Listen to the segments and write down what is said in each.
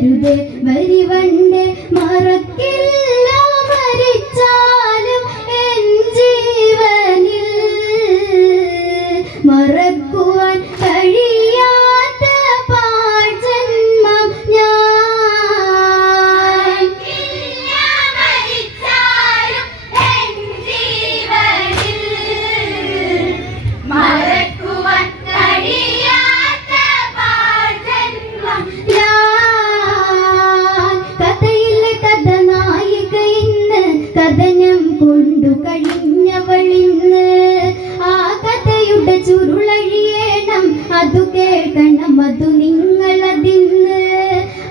മറക്കരുത് വരിവണ്ട് മറക്കില്ല മരിച്ചാലും എൻ ജീവനിൽ മറക്കുവാൻ കഴിയാത്ത പാഴ്ജന്മം ഞാൻ കഥനം കൊണ്ടു കഴിഞ്ഞവളിന്ന് ആ കഥയുടെ ചുരുളഴിയണം അതു കേൾക്കണം അതു നിങ്ങളതിന്ന്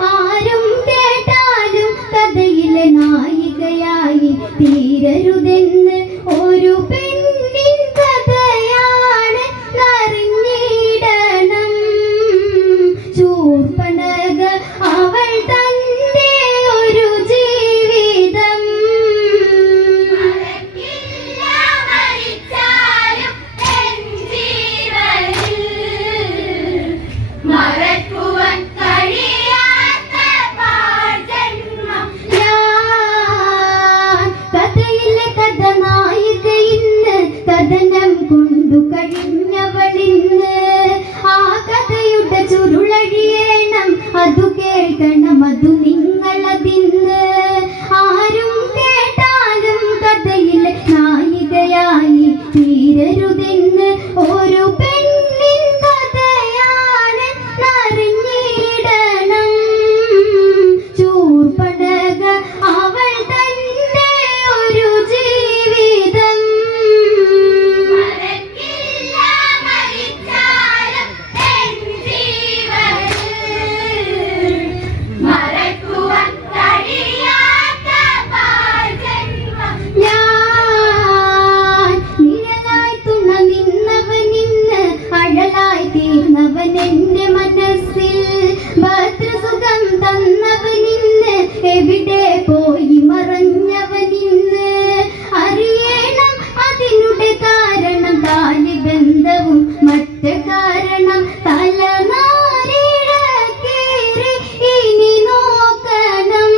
ആരും കേട്ടാലും കഥയിലെ നായികയായി തീരരുതെന്ന് ഒരു പെണ്ണിൻ കഥയാണ് അറിഞ്ഞിടണം ശൂർപ്പണഖ അവൾ തന്റെ ഒരു ജീവിതം കഥനം കൊണ്ടു കഴിഞ്ഞവളിന്ന് ആ കഥയുടെ ചുരുളഴിയണം അതു കേൾക്കണം അതു നിങ്ങളതിന്ന് ആരും കേട്ടാലും കഥയിലെ നായികയായി തീരരുതെന്ന് ഒരു പെണ്ണിൻ കഥയാണ് അറിഞ്ഞിടണം ശൂർപ്പണഖ അവൾ തന്റെ ഒരു ജീവിതം തീർന്നവൻ എന്റെ മനസ്സിൽ ഭദ്രസുഖം തന്നവനിന്ന് എവിടെ പോയി മറഞ്ഞവനിന്ന് അറിയണം അതിനുടെ കാരണം താലിബന്ധവും മറ്റ് കാരണം തലനാരിഴക്കേറി ഇനി നോക്കണം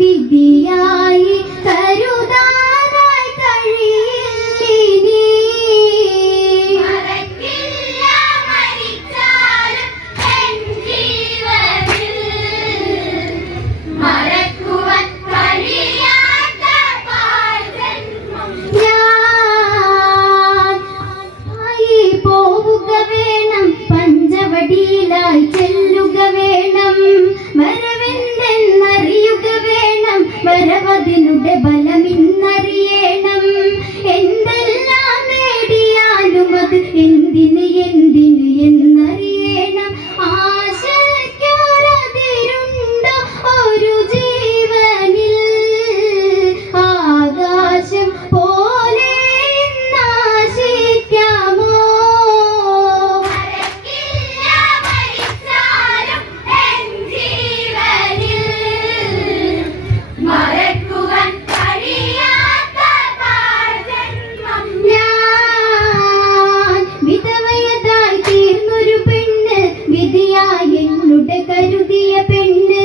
വിധിയായി കരുതാനായി കഴിയില്ലിനി പഞ്ചവടിയിലായി ചെല്ലുക വേണം വരവെന്തെന്നറിയുക വേണം വരവതിനുടെ ബലമിന്നറിയണം എന്തെല്ലാം നേടിയാലും അത് എന്തിന് എന്തിന് എന്നറിയണം ആശയ്ക്കൊരതിരുണ്ടോ ഒരു ജീവനിൽ ആകാശം പോലെ നാശിക്കാമോ കരുതിയ പെണ്ണ്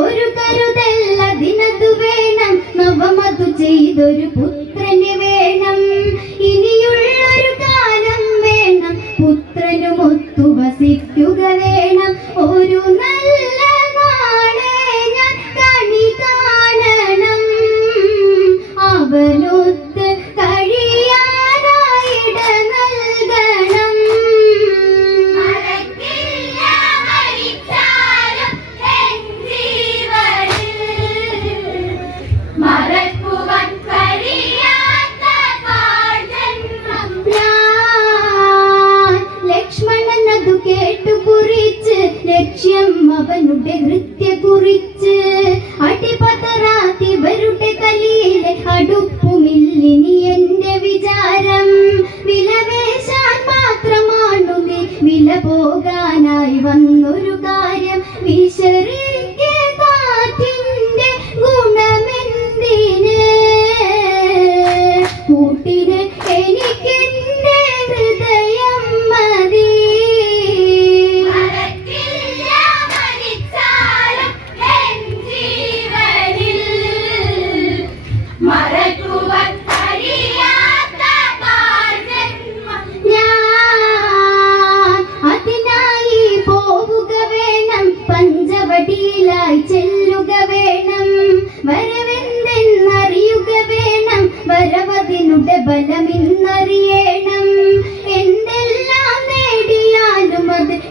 ഒരു കരുതല്ല ദിനതു വേണം നവമതു ചെയ്തൊരു പുത്രന് വേണം ഇനിയുള്ളൊരു കാലം വേണം പുത്രനുമൊത്തു വസിക്കുക വേണം ഒരു നല്ല നാളെ ഞാൻ കണി കാണണം അവനൊത്ത് കഴിയാനായിട നൽകണം ലക്ഷ്യം അവനുടെ നൃത്യ കുറിച്ച് അടിപതറാത്തി വരുടെ കലിയിലെ അടുപ്പുമില്ലിനി എന്റെ വിചാരം വിലവേശാൻ മാത്രമാണു നീ വില പോകാനായി വന്നൊരു കാര്യം വിശറിക്കെ കാറ്റിന്റെ ഗുണമെന്തിന് കൂട്ടിന് എനിക്കെന്റെ ഹൃദയം മതി മരിച്ചാലും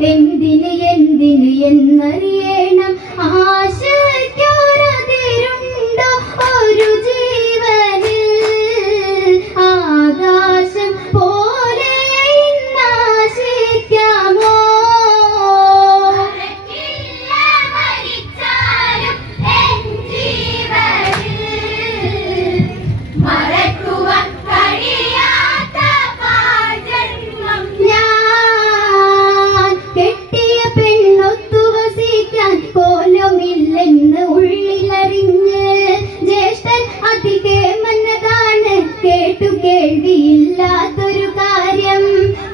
എന്തിന് എന്തിന് എന്നറിയണം ആശയ്ക്കൊരതിരുണ്ടോ ഒരു ജീവനിൽ ആകാശം പോലെ ഇന്നാശിക്കാമോ കോലമില്ലെന്ന് ഉള്ളിലറിഞ്ഞ് ജ്യേഷ്ഠൻ അതികേമന്നതാണ് കേട്ടു കേൾവിയില്ലാത്തൊരു കാര്യം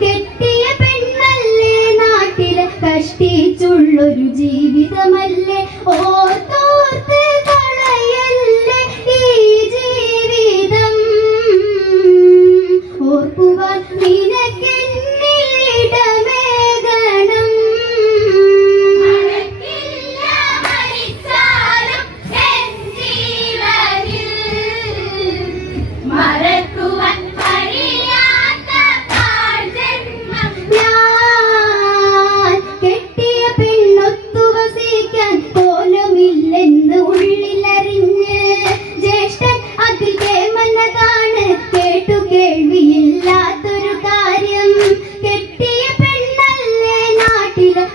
കെട്ടിയ പെണ്ണല്ലേ നാട്ടിലെ കഷ്ടിച്ചുള്ളൊരു ജീവിതമല്ലേ ഓർത്തോർത്ത് കളയല്ലേ ഈ ജീവിതം ഓർക്കുവാൻ നിനക്കെന്നിടമേകണം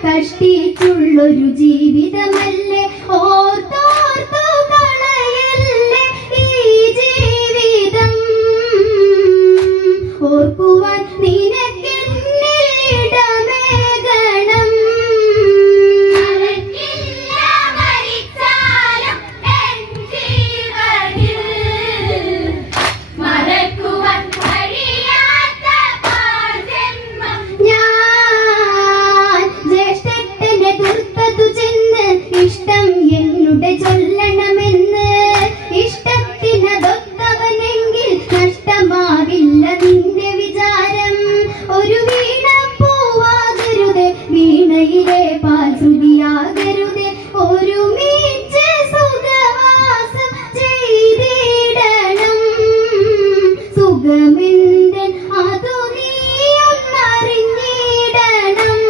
കഷ്ടിച്ചുള്ളൊരു ജീവിതമല്ലേ ഓർത്തോർത്തു കളയല്ലേ ഈ ജീവിതം ഓർക്കുവാൻ നിനക്കെന്നിടമേകണം ഇഷ്ടം എന്നുടെ ചൊല്ലണമെന്ന് ഇഷ്ടത്തിനതൊത്തവനെങ്കിൽ നഷ്ടമാവില്ല നിന്റെ വിചാരം ഒരു വീണ പൂവാകരുത് വീണയിലെ പാൽ ശ്രുതിയാകരുത് ഒരുമിച്ച് സുഖവാസം ചെയ്തിടണം സുഖമെന്തൻ അതു നീ ഒന്നറിഞ്ഞിടണം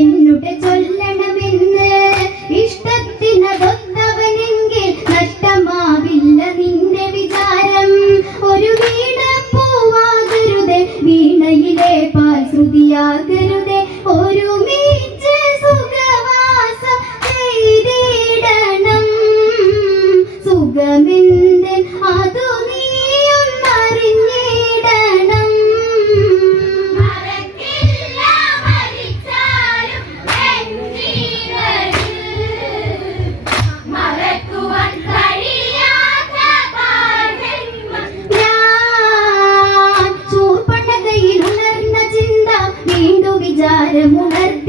എന്നുടെ ചൊല്ലണമെന്ന് ഇഷ്ടത്തിനതൊത്തവനെങ്കിൽ നഷ്ടമാവില്ല നിന്റെ വിചാരം ഒരു വീണ പൂവാകരുത് വീണയിലെ പാൽ ശ്രുതിയാകരുത് ഒരുമിച്ച് സുഖവാസം ചെയ്തിടണം സുഖമെന്ത് അതു നീ ഒന്നറിഞ്ഞിടണം വിചാരമുണർന്നു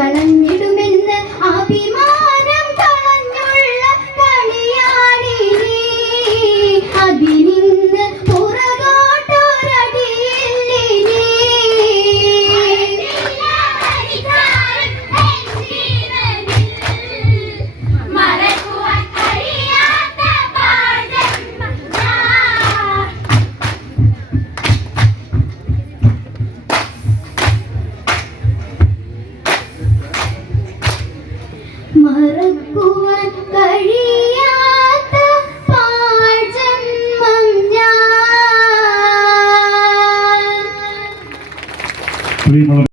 കളഞ്ഞ